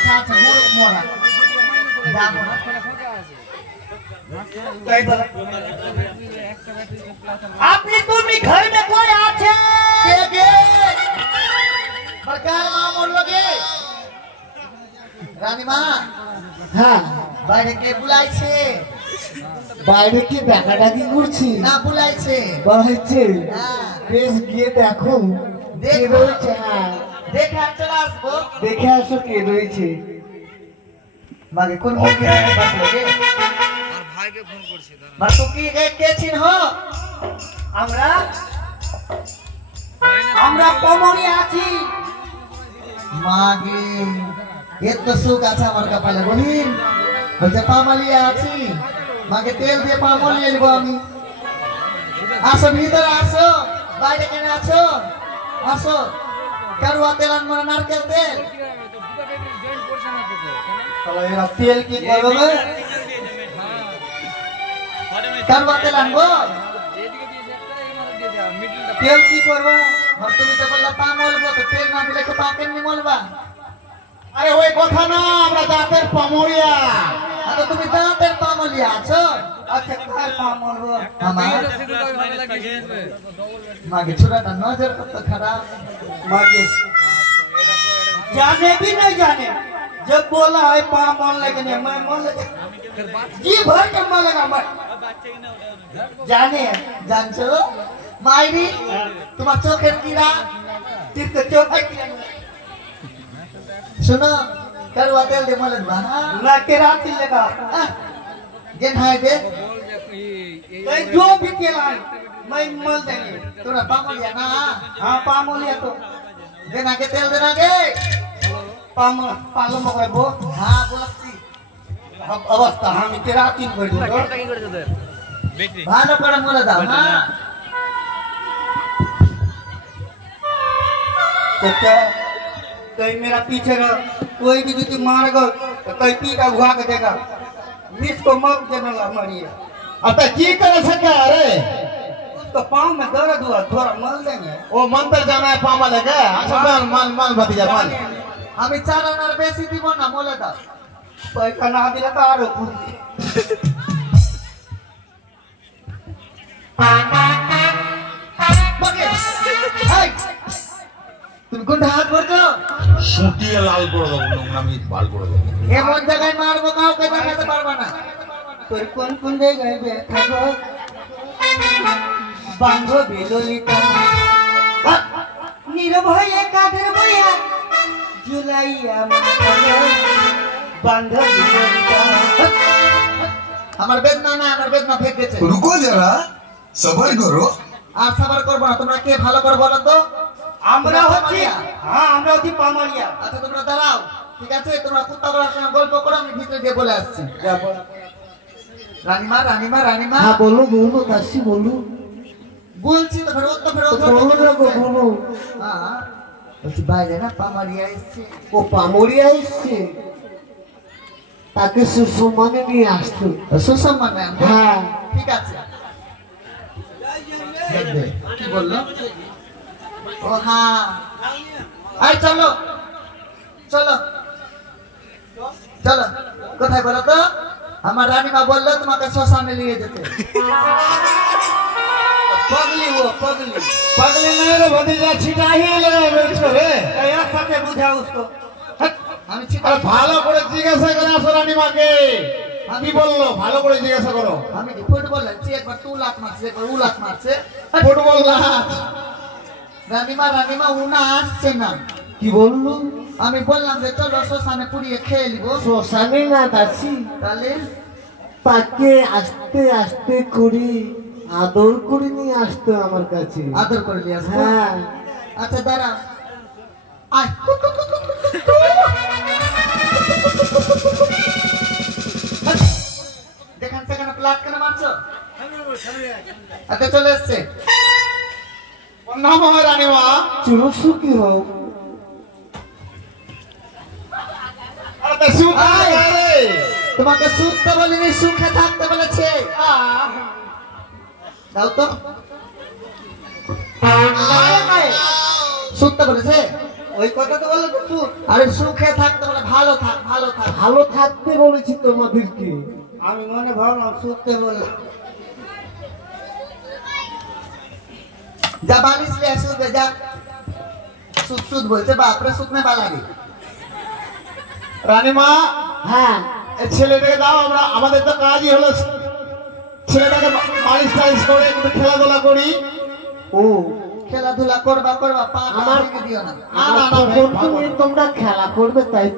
अच्छा अच्छा मोर मोरा जाबो ना कई बोला আপনি তুমি घर में कोई আছে কে কে बरकार मामूल लगे रानी मां हां বাইরে কে বুলাইছে বাইরে কি ডাকাডাকি করছি না বুলাইছে বলাইছে হ্যাঁ বেশ গিয়ে দেখো কে রয়েছে দেখে চলে আসবো দেখে আসো কে রয়েছে মাগে কোন কে বাস লাগে আর ভাইকে ফোন করছি দাঁড়া মা তো কি কে চিনহ আমরা আমরা কমরি আছি মাগে এত সুখ আছে আমার কপালে বহিন বলছে পামালিয়া আছি মাকে তেল দিয়ে পামল নিয়ে নেবো আমি আসো ভিতরে আসো বাইরে কেন আছো আসো কারুয়া তেল আনবো না নারকেল তেল এরা তেল কি করবে কারুয়া তেল আনবো তেল কি করবো তুমি তো বললা পামল তো তেল না দিলে তো পাকেন নি বলবা আরে ওই কথা না আমরা দাঁতের পামলিয়া আরে তুমি দাঁতের পামলিয়া আছো আচ্ছা কার পামল আমার মাগে ছোড়াটা নজর কত খারাপ मागे जाने भी नहीं जाने जब बोला है पामल लगने मैं मन लगे जी भर के मन लगा मैं जाने जानছো मायरी তোমার চোখের কিরা तीर्थ चोख है सुनो करवा तेल दे मलन बा ना के रात लेगा जेन है दे कई जो भी केला मैं मल देंगे तोरा पामलिया ना हां पामलिया तो देना के तेल देना के पाम पालो मगबो हां बोलसी अब अवस्था हम तेरा तीन कर दो बेटी भालो कर मोला दाओ ना तो क्या कहीं मेरा पीछे का कोई भी जुती मार गो तो कहीं पी का घुआ के देगा मिस को मग देने ला मरिए अब तक की कर सके अरे उसको पाँव में दर्द हुआ थोड़ा मल देंगे वो मंत्र जाना है पाँव में लगे अच्छा माल माल माल भतीजा माल हम इचारा नर बेसी दीबो ना मोले दा कोई कना दिला तो आरो पूरी बगे हाय তুমি কোন হাত করছো সুটিয়ে লাল করে দাও নোংরামি বাল করে দাও এমন জায়গায় মারবো কাউকে দেখাতে পারবা না তোর কোন কোন জায়গায় ব্যথা গো বান্ধবী ললিতা নির্ভয়ে কাঁধের বইয়া ঝুলাইয়া বান্ধবী ললিতা আমার বেদনা না আমার বেদনা ফেকেছে রুকো যারা সবাই করো আর সবার করব না তোমরা কে ভালো করে বলো তো আমরা হচ্ছি হ্যাঁ আমরা হচ্ছি পামালিয়া আচ্ছা তোমরা দাঁড়াও ঠিক আছে তোমরা কুত্তা বলার সঙ্গে গল্প করো আমি ভিতরে দিয়ে বলে আসছি রানীমা রানীমা রানীমা হ্যাঁ বলো বলো কাশি বলো বলছি তো ফেরো বলো না বলো হ্যাঁ বলছি বাইরে না পামালিয়া এসছে ও পামালিয়া এসছে তাকে সুসম্মানে নিয়ে আসতো সুসম্মানে হ্যাঁ ঠিক আছে কি বললো ও হ্যাঁ আই চলো চলো চলো কোথায় বলো তো আমার রানীমা বললো তোমাকে শ্মশানে নিয়ে যেতে पगली वो पगली पगली नहीं रे भतीजा छिटा ही ले बेचो रे एक साथे बुझा उसको আমি छिटा ভালো করে জিজ্ঞাসা করে আসো রানীমাকে আমি বললো ভালো করে জিজ্ঞাসা করো আমি কি ফুটবল লাগছে একবার তু লাখ মারছে একবার উ লাখ মারছে ফুটবল লাখ রানীমা রানীমা উনা আসছে না কি বললো আমি বললাম যে চলো শ্মশানে পুড়িয়ে খেয়ে নিব শ্মশানে না দাসি তাহলে তাকে আস্তে আস্তে করি আদর করে নিয়ে আসতো আমার কাছে আদর করে নিয়ে আসতো হ্যাঁ আচ্ছা দাঁড়া আয় দেখেন সেখানে প্লাট কেন মারছো আচ্ছা চলে এসছে নাম হয় রানীমা চুরু সুখী হও আরে সুখ আরে তোমাকে সুখতে বলিনি সুখে থাকতে বলেছে দাও তো সুখতে বলেছে ওই কথা তো বললো তো সুখ। আরে সুখে থাকতে বলে ভালো থাক, ভালো থাক। ভালো থাকতে বলেছি তোমাদেরকে। আমি মনে ভাবলাম সুখতে বললাম। যা বালিশ ले सुध जा। सुध सुध बोलते बाप रे सुध में बाला रे। রানীমা, হ্যাঁ এই ছেলেটাকে দাও, আমরা আমাদের তো কাজই হলো ছেলেটাকে মালিশ টালিশ করে একটু খেলাধুলা করি। ও খেলাধুলা করবা করবা পা আমার ভেঙে দিও না। তোমরা খেলা করবে তাই